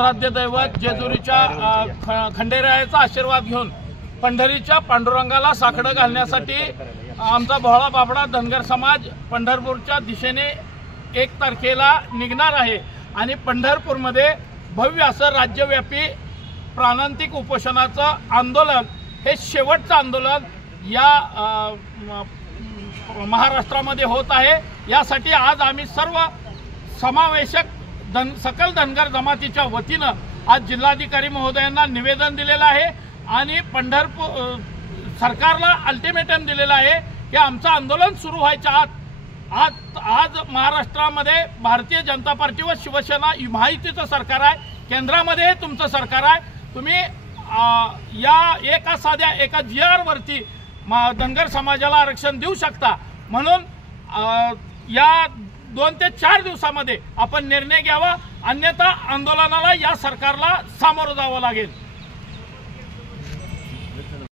आराध्य दैवत जेजुरीच्या खंडेरायाचा आशीर्वाद घेऊन पंढरीच्या पांडुरंगाला साकडं घालण्यासाठी आमचा भोळा बाबडा धनगर समाज पंढरपूरच्या दिशेने 1 तारखेला निघणार आहे आणि पंढरपूरमध्ये भव्य असं राज्यव्यापी प्राणांतिक उपोषणाचं आंदोलन, हे शेवटचं आंदोलन या महाराष्ट्रामध्ये होत आहे। यासाठी आज आम्ही सर्व समावेशक सकल धनगर जमातीच्या वतीनं आज जिल्हाधिकारी महोदयांना निवेदन दिलेलं आहे आणि पंढरपूर सरकारला अल्टिमेटम दिलेला आहे की आमचं आंदोलन सुरू व्हायच्या आज महाराष्ट्रामध्ये भारतीय जनता पार्टी व शिवसेना महायुतीचं सरकार आहे, केंद्रामध्ये तुमचं सरकार आहे। तुम्ही या एका साध्या GR वरती धनगर समाजाला आरक्षण देऊ शकता, म्हणून या 2 ते 4 दिवसामध्ये आपण निर्णय घ्यावा, अन्यथा आंदोलनाला या सरकारला सामोरं जावं लागेल।